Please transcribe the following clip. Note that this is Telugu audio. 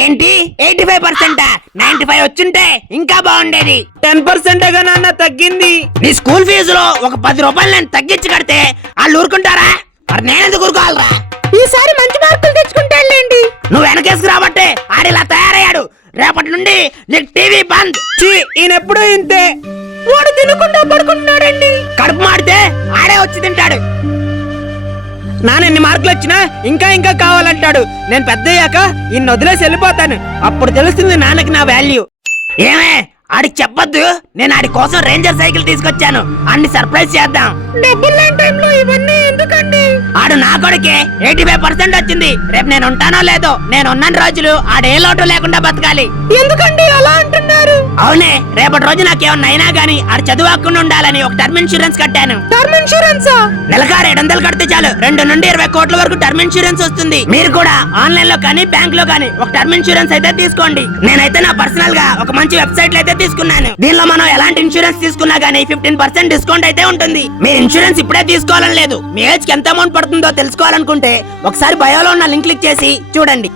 ఏంటి 85%? 95 వచ్చుంటే ఇంకా బాగుండేది. 10% గా నాన్న తగ్గింది. నీ స్కూల్ ఫీజులో ఒక 10 రూపాయలు నేను తగ్గించి కడితే వాళ్ళు ఊరుకుంటారా? మరి నేనెందుకు ఊరుకోవాలరా? ఈసారి మంచి మార్కులు తెచ్చుకుంటాడులేండి. నువ్వు వెనకేసుకు రాబట్టే ఆడిలా తయారయ్యాడు. రేపటి నుండి నీకు టీవీ బంద్. ఈయనెప్పుడు ఇంతే. వాడు తినకుండా పడుకుంటున్నాడండి. కడుపు మాడితే ఆడే వచ్చి తింటాడు. నాన్న ఎన్ని మార్కులు వచ్చినా ఇంకా ఇంకా కావాలంటాడు. నేను పెద్ద అయ్యాక ఇన్ని వదిలేసి వెళ్ళిపోతాను. అప్పుడు తెలుస్తుంది నాన్నకి నా వాల్యూ. ఏమే ఆడికి చెప్పొద్దు, నేను ఆడి కోసం రేంజర్ సైకిల్ తీసుకొచ్చాను. అన్ని సర్ప్రైజ్ చేద్దాం. డబ్బులు లేని టైంలో ఇవన్నీ ఎందుకండి? ఆడు నా కొడుకే 85% వచ్చింది. రేపు నేను ఉంటానో లేదో, నేను ఉన్న రోజులు ఆడు ఏ లోటు లేకుండా బతకాలి. ఎందుకండి అలా అంటున్నారు? అవునే, రేపటి రోజు నాకేమన్నా అయినా గానీ ఆడు చదువుకుండా ఉండాలని ఒక టర్మ్ ఇన్సూరెన్స్ కట్టాను. టర్మ్ ఇన్సూరెన్సా? నెలకా 200 కడితే చాలు 2 నుండి 20 కోట్ల వరకు టర్మ్ ఇన్సూరెన్స్ వస్తుంది. మీరు కూడా ఆన్లైన్ లో కానీ బ్యాంక్ లో కానీ ఒక టర్మ్ ఇన్సూరెన్స్ అయితే తీసుకోండి. నేనైతే నా పర్సనల్ గా ఒక మంచి వెబ్సైట్ అయితే తీసుకున్నాను. దీనిలో మనం ఎలాంటి ఇన్సూరెన్స్ తీసుకున్నా గానీ 15% డిస్కౌంట్ అయితే ఉంటుంది. మీరు ఇన్సూరెన్స్ ఇప్పుడే తీసుకోవాలని లేదు. మీ ఏజ్ కి ఎంత అమౌంట్ పడుతుందో తెలుసుకోవాలనుకుంటే ఒకసారి బయోలో ఉన్న లింక్ క్లిక్ చేసి చూడండి.